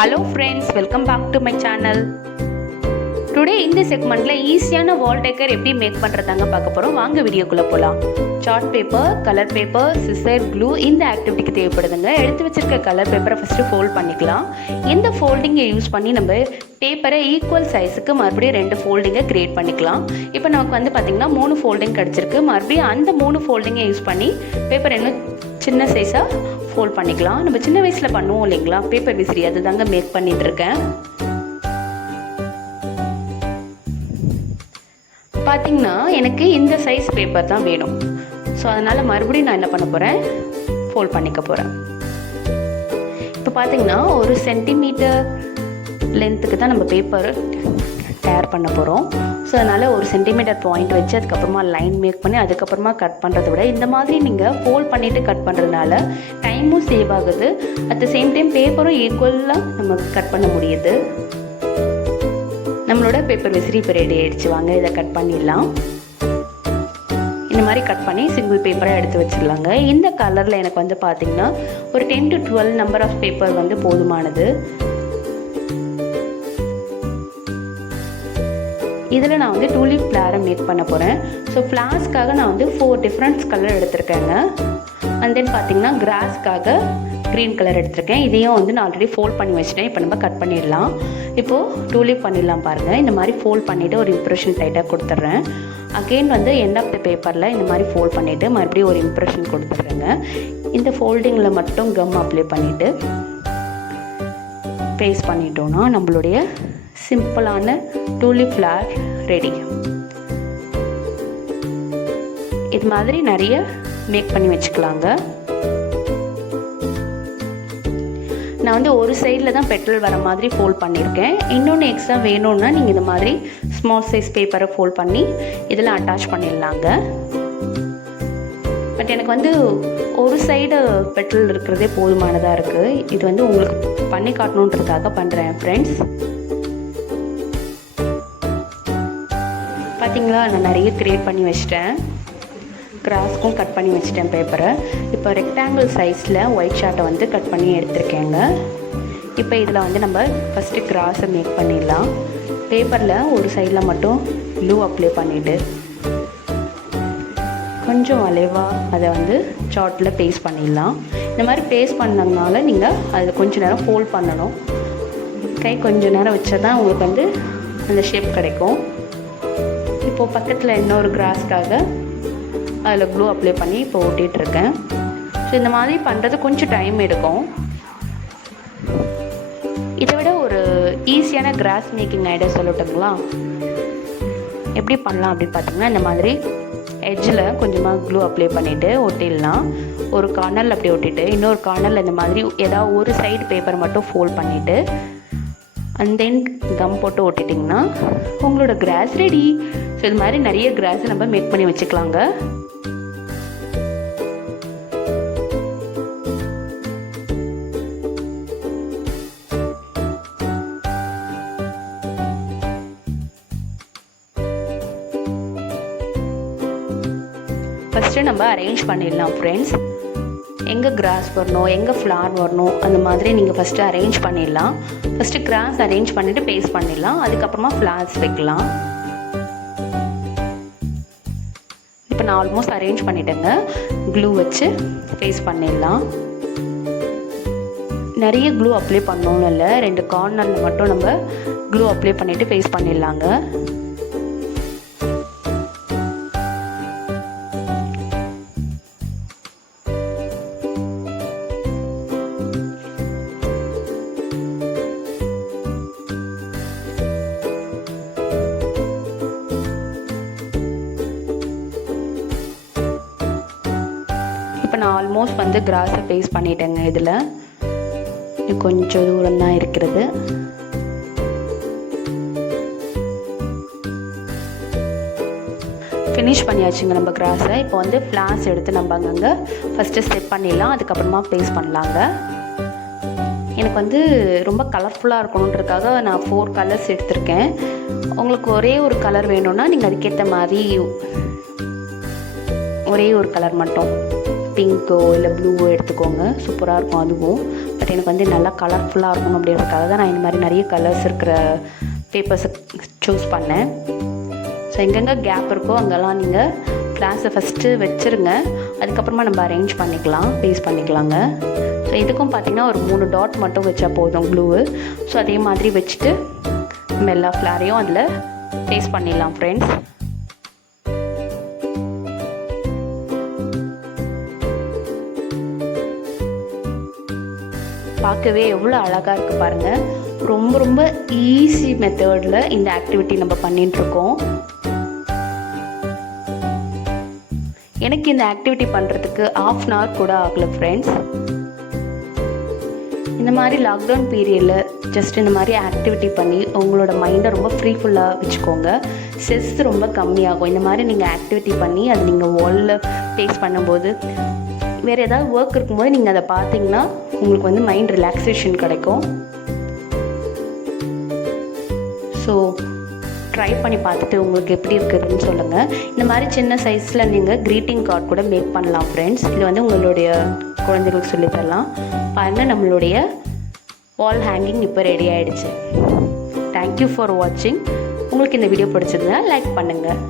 Hello friends, welcome back to my channel. Today in this segment la easyana wall decor எப்படி make பண்றதாங்க பார்க்க போறோம். வாங்க வீடியோக்குள்ள போலாம். Chart paper, colour paper, scissor, glue இந்த ஆக்டிவிட்டிக்கு தேவைப்படுதுங்க. எடுத்து வச்சிருக்க கலர் பேப்பரை ஃபர்ஸ்ட் ஃபோல்ட் பண்ணிக்கலாம். இந்த ஃபோல்டிங்கை யூஸ் பண்ணி நம்ம பேப்பரை ஈக்குவல் சைஸுக்கு மறுபடியும் 2 ஃபோல்டிங்கை கிரியேட் பண்ணிக்கலாம். இப்போ நமக்கு வந்து பார்த்தீங்கன்னா 3 ஃபோல்டிங் கிடச்சிருக்கு. மறுபடியும் அந்த 3 ஃபோல்டிங்கை யூஸ் பண்ணி பேப்பர் இன்னும் சின்ன சைஸாக ஃபோல்ட் பண்ணிக்கலாம். நம்ம சின்ன வயசில் பண்ணுவோம் இல்லைங்களா, பேப்பர் விசிறி, அது தாங்க மேக் பண்ணிகிட்ருக்கேன். பார்த்திங்கன்னா எனக்கு இந்த சைஸ் பேப்பர் தான் வேணும். ஸோ அதனால் மறுபடியும் நான் என்ன பண்ண போகிறேன், ஃபோல்ட் பண்ணிக்க போகிறேன். இப்போ பார்த்திங்கன்னா 1 சென்டிமீட்டர் லென்த்துக்கு தான் நம்ம பேப்பர் டேர் பண்ண போகிறோம். ஸோ அதனால் 1 சென்டிமீட்டர் பாயிண்ட் வச்சு அதுக்கப்புறமா லைன் மேக் பண்ணி அதுக்கப்புறமா கட் பண்ணுறதை விட இந்த மாதிரி நீங்கள் ஃபோல்ட் பண்ணிவிட்டு கட் பண்ணுறதுனால டைமும் சேவ் ஆகுது. அட் த சேம் டைம் பேப்பரும் ஈக்குவலாக நம்ம கட் பண்ண முடியுது. நம்மளோட பேப்பர் விசிறி இப்போ ரெடி ஆகிடுச்சு. வாங்க இதை கட் பண்ணிடலாம். இந்த மாதிரி கட் பண்ணி சிங்கிள் பேப்பராக எடுத்து வச்சிடலாங்க. இந்த கலரில் எனக்கு வந்து பார்த்திங்கன்னா ஒரு 10 to 12 நம்பர் ஆஃப் பேப்பர் வந்து போதுமானது. இதில் நான் வந்து டூலிப் ஃப்ளாரை மேக் பண்ண போகிறேன். ஸோ ஃப்ளார்ஸ்க்காக நான் வந்து 4 டிஃப்ரெண்ட் கலர் எடுத்திருக்கேங்க. அண்ட் தென் பார்த்திங்கன்னா கிராஸ்க்காக க்ரீன் கலர் எடுத்திருக்கேன். இதையும் வந்து நான் ஆல்ரெடி ஃபோல்ட் பண்ணி வச்சுட்டேன். இப்போ நம்ம கட் பண்ணிடலாம். இப்போது டூலிப் பண்ணிடலாம் பாருங்கள். இந்த மாதிரி ஃபோல்ட் பண்ணிவிட்டு ஒரு இம்ப்ரெஷன் டைட்டாக கொடுத்துட்றேன். அகெயின் வந்து எண்ட் ஆஃப் த பேப்பரில் இந்த மாதிரி ஃபோல்ட் பண்ணிவிட்டு மறுபடியும் ஒரு இம்ப்ரெஷன் கொடுத்துட்றேங்க. இந்த ஃபோல்டிங்கில் மட்டும் கம் அப்ளை பண்ணிவிட்டு பேஸ்ட் பண்ணிட்டோன்னா நம்மளுடைய சிம்பிளான டூலிப் ஃப்ளார் ரெடி. இது மாதிரி நிறைய மேக் பண்ணி வச்சுக்கலாங்க. நான் வந்து ஒரு சைடில் தான் பெட்டல் வர மாதிரி ஃபோல்ட் பண்ணியிருக்கேன். இன்னொன்று எக்ஸ்ட்ரா வேணும்னா நீங்கள் இந்த மாதிரி ஸ்மால் சைஸ் பேப்பரை ஃபோல்ட் பண்ணி இதில் அட்டாச் பண்ணிடலாங்க. பட் எனக்கு வந்து ஒரு சைடு பெட்டல் இருக்கிறதே போதுமானதாக இருக்குது. இது வந்து உங்களுக்கு பண்ணி காட்டணுன்றதுக்காக பண்ணுறேன் ஃப்ரெண்ட்ஸ். பார்த்தீங்களா, நான் நிறைய க்ரியேட் பண்ணி வச்சிட்டேன். கிராஸ்க்கும் கட் பண்ணி வச்சுட்டேன் பேப்பரை. இப்போ ரெக்டாங்கிள் சைஸில் ஒயிட் ஷார்ட்டை வந்து கட் பண்ணி எடுத்துருக்கேங்க. இப்போ இதில் வந்து நம்ம ஃபஸ்ட்டு கிராஸை மேக் பண்ணிடலாம். பேப்பரில் ஒரு சைடில் மட்டும் க்ளூ அப்ளை பண்ணிவிட்டு கொஞ்சம் வளைவாக அதை வந்து சார்ட்டில் பேஸ்ட் பண்ணிடலாம். இந்த மாதிரி பேஸ்ட் பண்ணதுனால நீங்கள் அதில் கொஞ்சம் நேரம் ஃபோல்ட் பண்ணணும். கை கொஞ்சம் நேரம் வச்சா தான் உங்களுக்கு வந்து அந்த ஷேப் கிடைக்கும். இப்போது பக்கத்தில் இன்னொரு கிராஸ்க்காக அதில் க்ளூ அப்ளை பண்ணி இப்போ ஓட்டிகிட்ருக்கேன். ஸோ இந்த மாதிரி பண்ணுறது கொஞ்சம் டைம் எடுக்கும். இதை விட ஒரு ஈஸியான கிராஸ் மேக்கிங் ஐடியா சொல்லட்டுங்களா, எப்படி பண்ணலாம் அப்படின்னு பார்த்தீங்கன்னா, இந்த மாதிரி எட்ஜில் கொஞ்சமாக க்ளூ அப்ளை பண்ணிவிட்டு ஒட்டிடலாம். ஒரு கார்னரில் அப்படி ஒட்டிட்டு இன்னொரு கார்னரில் இந்த மாதிரி ஏதாவது ஒரு சைடு பேப்பர் மட்டும் ஃபோல்ட் பண்ணிவிட்டு அண்ட் தென் கம் போட்டு ஒட்டிட்டிங்கன்னா உங்களோட கிராஸ் ரெடி. ஸோ இது மாதிரி நிறைய கிராஸை நம்ம மேக் பண்ணி வச்சுக்கலாங்க. ஃபஸ்ட்டு நம்ம அரேஞ்ச் பண்ணிடலாம் ஃப்ரெண்ட்ஸ். எங்கே கிராஸ் வரணும், எங்கே ஃப்ளார் வரணும், அந்த மாதிரி நீங்கள் ஃபஸ்ட்டு அரேஞ்ச் பண்ணிடலாம். ஃபஸ்ட்டு கிராஸ் அரேஞ்ச் பண்ணிவிட்டு பேஸ்ட் பண்ணிடலாம். அதுக்கப்புறமா ஃப்ளார்ஸ் வைக்கலாம். இப்போ நான் ஆல்மோஸ்ட் அரேஞ்ச் பண்ணிட்டேங்க. க்ளூ வச்சு பேஸ்ட் பண்ணிடலாம். நிறைய க்ளூ அப்ளை பண்ணணும்னு இல்லை, 2 கார்னரில் மட்டும் நம்ம க்ளூ அப்ளை பண்ணிவிட்டு பேஸ்ட் பண்ணிடலாங்க. இப்போ நான் ஆல்மோஸ்ட் வந்து கிராஸை பேஸ்ட் பண்ணிட்டேங்க. இதில் கொஞ்சம் தூரம் தான் இருக்கிறது. ஃபினிஷ் பண்ணியாச்சுங்க நம்ம கிராஸை. இப்போ வந்து ஃப்ளார்ஸ் எடுத்து நம்ம அங்கங்கே ஃபஸ்ட்டு ஸ்டெப் பண்ணிடலாம். அதுக்கப்புறமா பேஸ்ட் பண்ணலாங்க. எனக்கு வந்து ரொம்ப கலர்ஃபுல்லாக இருக்கணுன்றதுக்காக நான் 4 கலர்ஸ் எடுத்திருக்கேன். உங்களுக்கு ஒரே ஒரு கலர் வேணும்னா நீங்கள் அதுக்கேற்ற மாதிரி ஒரே ஒரு கலர் மட்டும் பிங்கோ இல்லை ப்ளூவோ எடுத்துக்கோங்க. சூப்பராக இருக்கும் அதுவும். பட் எனக்கு வந்து நல்லா கலர்ஃபுல்லாக இருக்கணும் அப்படின்றதுக்காக தான் நான் இந்த மாதிரி நிறைய கலர்ஸ் இருக்கிற பேப்பர்ஸை சூஸ் பண்ணேன். ஸோ எங்கெங்கே கேப் இருக்கோ அங்கெல்லாம் நீங்கள் கிளாஸை ஃபஸ்ட்டு வச்சுருங்க, அதுக்கப்புறமா நம்ம அரேஞ்ச் பண்ணிக்கலாம், பேஸ்ட் பண்ணிக்கலாங்க. ஸோ இதுக்கும் பார்த்திங்கன்னா ஒரு 3 டாட் மட்டும் வச்சா போதும் க்ளூவு. ஸோ அதே மாதிரி வச்சுட்டு நம்ம எல்லா ஃப்ளாரையும் அதில் பேஸ்ட் பண்ணிடலாம் ஃப்ரெண்ட்ஸ். பார்க்கவே எவ்வளோ அழகாக இருக்குது பாருங்கள். ரொம்ப ரொம்ப ஈஸி மெத்தடில் இந்த ஆக்டிவிட்டி நம்ம பண்ணிகிட்ருக்கோம். எனக்கு இந்த ஆக்டிவிட்டி பண்ணுறதுக்கு 1/2 hour கூட ஆகலை ஃப்ரெண்ட்ஸ். இந்த மாதிரி லாக்டவுன் பீரியடில் ஜஸ்ட் இந்த மாதிரி ஆக்டிவிட்டி பண்ணி உங்களோட மைண்டை ரொம்ப ஃப்ரீஃபுல்லாக வச்சுக்கோங்க. ஸ்ட்ரெஸ் ரொம்ப கம்மியாகும். இந்த மாதிரி நீங்கள் ஆக்டிவிட்டி பண்ணி அது நீங்கள் வாலில் பேஸ்ட் பண்ணும்போது, வேறு ஏதாவது ஒர்க் இருக்கும்போது நீங்கள் அதை பார்த்தீங்கன்னா உங்களுக்கு வந்து மைண்ட் ரிலாக்ஸேஷன் கிடைக்கும். ஸோ ட்ரை பண்ணி பார்த்துட்டு உங்களுக்கு எப்படி இருக்குதுன்னு சொல்லுங்கள். இந்த மாதிரி சின்ன சைஸில் நீங்கள் க்ரீட்டிங் கார்டு கூட மேக் பண்ணலாம் ஃப்ரெண்ட்ஸ். இது வந்து உங்களுடைய குழந்தைகளுக்கு சொல்லித்தரலாம். பாருங்கள், நம்மளுடைய வால் ஹேங்கிங் இப்போ ரெடி ஆகிடுச்சு. தேங்க்யூ ஃபார் வாட்சிங். உங்களுக்கு இந்த வீடியோ பிடிச்சிருந்தா லைக் பண்ணுங்கள்.